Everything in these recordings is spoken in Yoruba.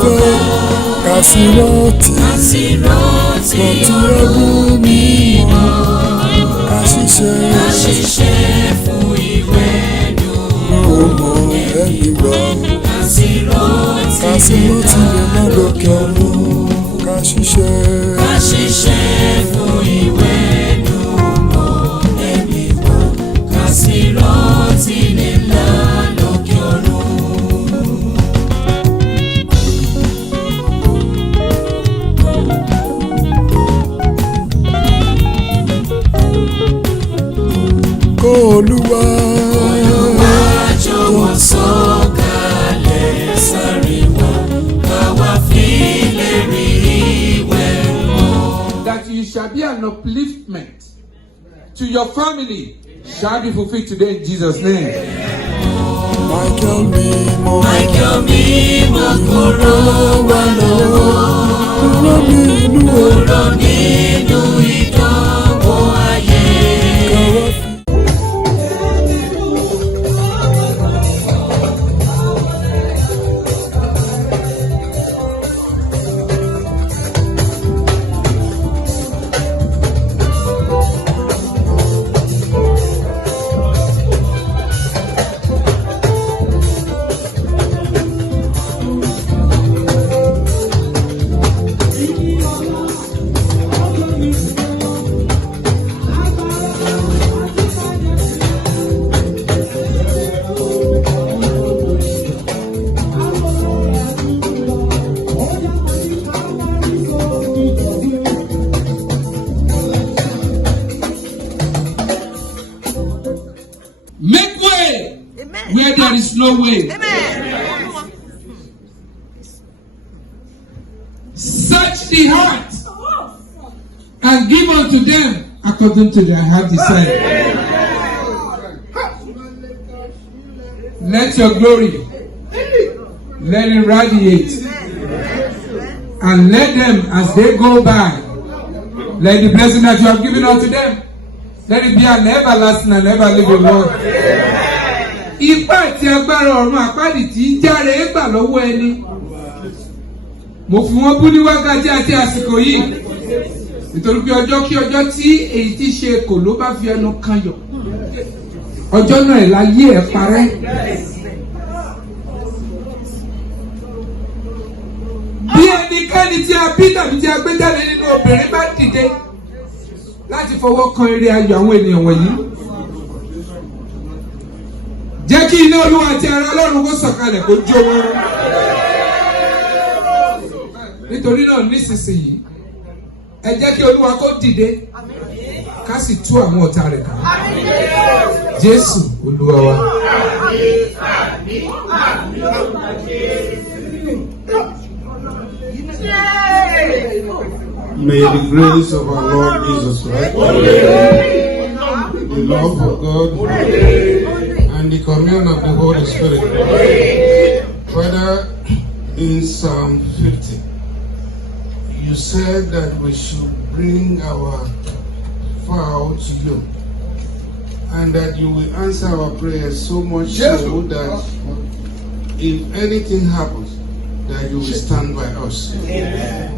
fẹ́ kásìrọ́ọ̀tì pọ̀tùrọ́bù mímọ́ àṣìṣe fún ìwẹ̀nù ọmọ ẹ̀mí gbọ́ kásìrọ́ọ̀tì lè má lókè ọ̀run kàṣìṣe fún ìwẹ̀nù ọmọ ẹ̀mí gbọ́ kásìrọ́ọ̀tì lè má lókè ọ̀run. Olúwa jọ̀wọ́ sọ̀kalẹ̀ sáré wá káwá fi lè rí ìwẹ̀ mọ́. That you shall be an upliftment to your family shall be fulfilled today in Jesus' name. Michael mímọ́ kóró wá lọ́wọ́ kúrò nínú ìdánwò ayé. Make way where there is no way. Search the heart and give unto them according to their heart desire. Let your glory, let it radiate, and let them as they go by, let the blessing that you have given unto them, let it be an everlasting and ever living one. Ipa àti agbára ọ̀run àpáàdì tí ń járe gbà lọ́wọ́ ẹni. Mo fi wọ́n bú ní wákàtí àti àsìkò yìí. Nítorí pé ọjọ́ kí ọjọ́ tí èyí tí ṣe kò ló bá fi ẹnu kan yọ̀. Ọjọ́ náà láyé ẹ̀ parẹ́. Bí ẹnikẹ́ni tí a bí tàbí tí a gbé jáde nínú obìnrin bá dìde láti fọwọ́ kan eré ayọ̀ àwọn ènìyàn wọ̀nyí. Jẹ́ kí iná Olúwa àti ara Ọlọ́run kó sọ̀kalẹ̀ kó jó wọn run. Nítorí náà nísinsìnyí ẹ jẹ́ kí Olúwa kó dìde ká sì tú àwọn ọ̀tá rẹ̀ ká. Jésù Olúwa wa. May the grace of our Lord Jesus Christ, the love of God, and the communion of the Holy Spirit. Father, in Psalm 50, you said that we should bring our vow to you, and that you will answer our prayers so much so that if anything happens, that you will stand by us. Amen.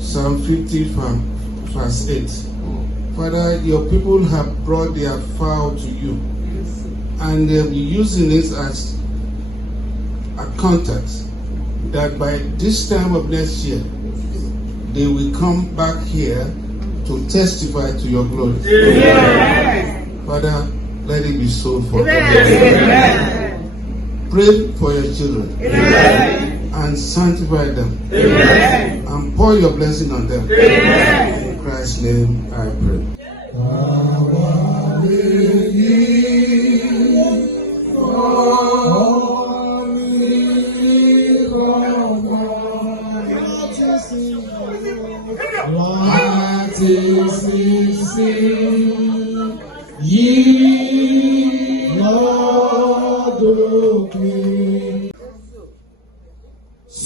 Psalm 50 verse 8. Father, your people have brought their vow to you, and they'll be using it as a contact that by this time of next year, they will come back here to testify to your glory. Amen. Father, let it be so for them. Pray for your children. Amen. And sanctify them. Amen. And pour your blessing on them. Amen. In Christ's name I pray.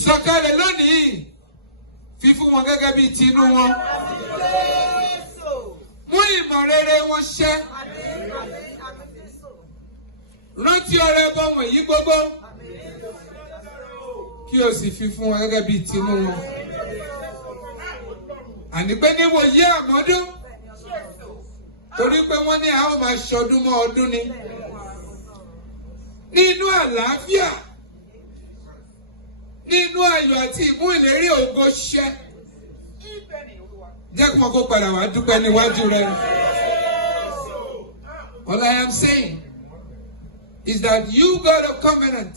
Sọ̀kalẹ̀ lónìí fífún wọn gẹ́gẹ́ bíi tinú wọn. Mú ìmọ̀ rere wọn ṣẹ. Rántí ọrẹ ẹbọ wọ̀nyí gbogbo. kí o sì fi fún wọn gẹ́gẹ́ bí tinú wọn. Àní pé níwò yé àmọ́dún torí pé wọ́n ní a ó máa ṣọdún mọ́ ọdún ni. Nínú àlàáfíà, nínú ayọ̀ àti ìmú ìlérí ògo ṣẹ. Jẹ́ kí wọ́n kó padà wá dúpẹ́ níwájú rẹ. All I am saying is that you got a covenant.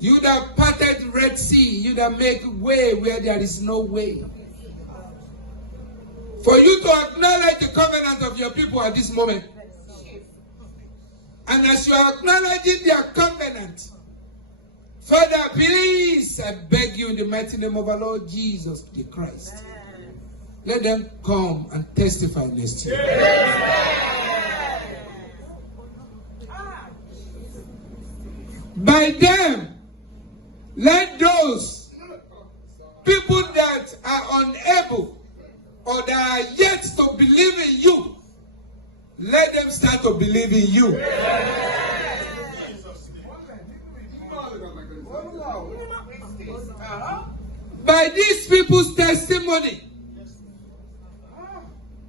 You that parted the Red Sea, you that make way where there is no way. For you to acknowledge the covenant of your people at this moment. And as you are acknowledging their covenant, Father, please, I beg you in the mighty name of our Lord Jesus the Christ. Let them come and testify next year. By them, let those people that are unable or that are yet to believe in you, let them start to believe in you. By these people's testimony,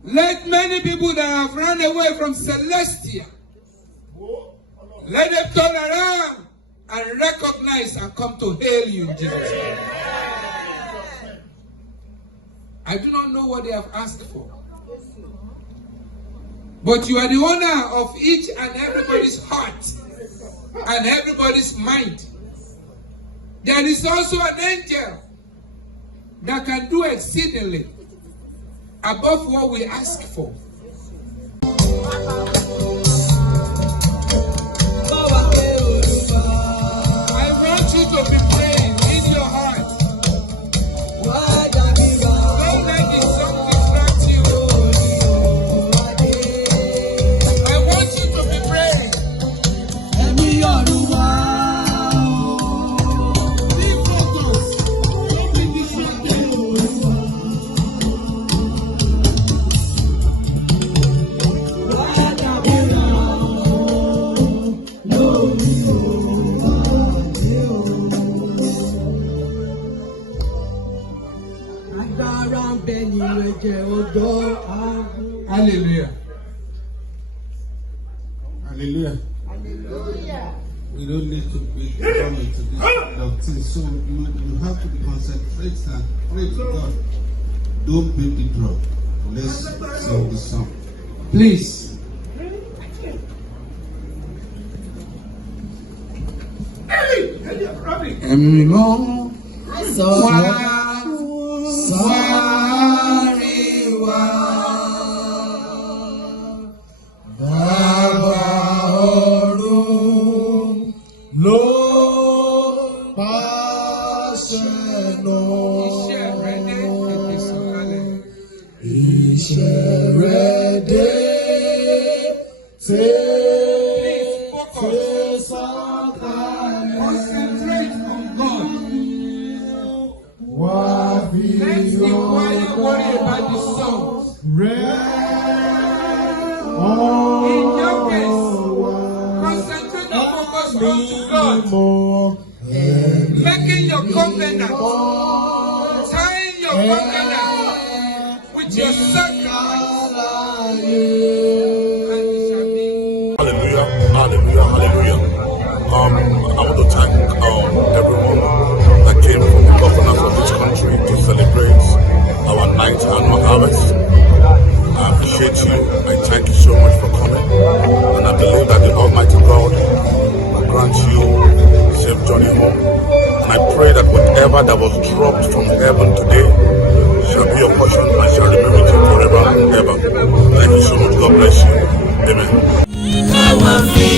let many people that have run away from Celestia, let them turn around and recognize and come to hail you in Jesus' name. I do not know what they have asked for. But you are the owner of each and everybody's heart and everybody's mind. There is also an angel that can do exceedingly above what we ask for. I want you to be praying in your heart. Don't let the song distract you. I want you to be praying. Leave photos. Don't be distracted. Hallelujah. Hallelujah. Hallelujah. We don't need to be coming to this doctrine, so you have to be concentrated and pray to God. Don't beat the drum. Let's sing the song. Please. Ẹ̀mí mọ́ Sáré wá. Bàbá ọ̀run ló pàṣẹ náà. Iṣẹ́ rẹ̀ dé tètè sọ̀kalẹ̀. Concentrate on God. Wá fi Let's be quiet, worry about the songs. In your case, concentrate and focus unto God. Making your covenant, tying your covenant with your sacrifice. And it shall be. Hallelujah, hallelujah, hallelujah. I want to thank everyone that came from the governors of this country to celebrate our 9th annual harvest. I appreciate you. I thank you so much for coming. And I believe that the Almighty God will grant you safe journey home. And I pray that whatever that was dropped from heaven today shall be your portion and shall remain with you forever and ever. Thank you so much. God bless you. Amen. Káwa fi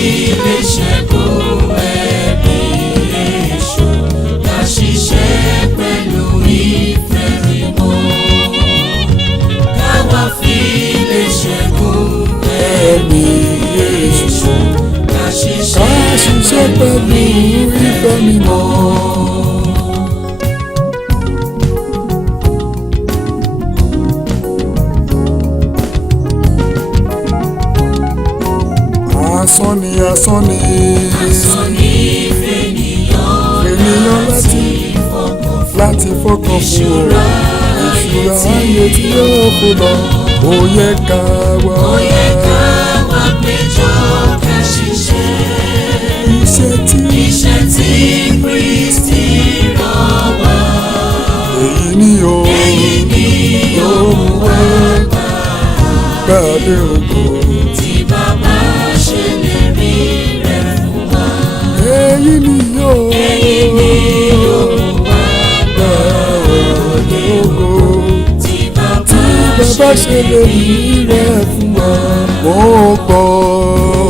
lè ṣẹ́gun ẹ̀bi èṣù, ká ṣiṣẹ́ pẹ̀lú ìfẹ́ mímọ́. Káwa fi lè ṣẹ́gun ẹ̀bi èṣù, ká ṣiṣẹ́ pẹ̀lú ìfẹ́ mímọ́. asán ni Asán ni fènìyàn láti fọkàn fún ọ ìṣúra ayé tí yóò fò lọ ó yẹ ká wá. ó yẹ ká wá péjọ ká ṣiṣẹ́. iṣẹ́ tí Kristi rán wá. èyí ni yóò mú wá gbàdé ògo. tí bàbá ṣe lè rí rẹ̀ fún wa. èyí ni yóò mú wá gbàdé ògo. tí bàbá bàbá ṣe lè rí rẹ̀ fún wa. mo gbọ́.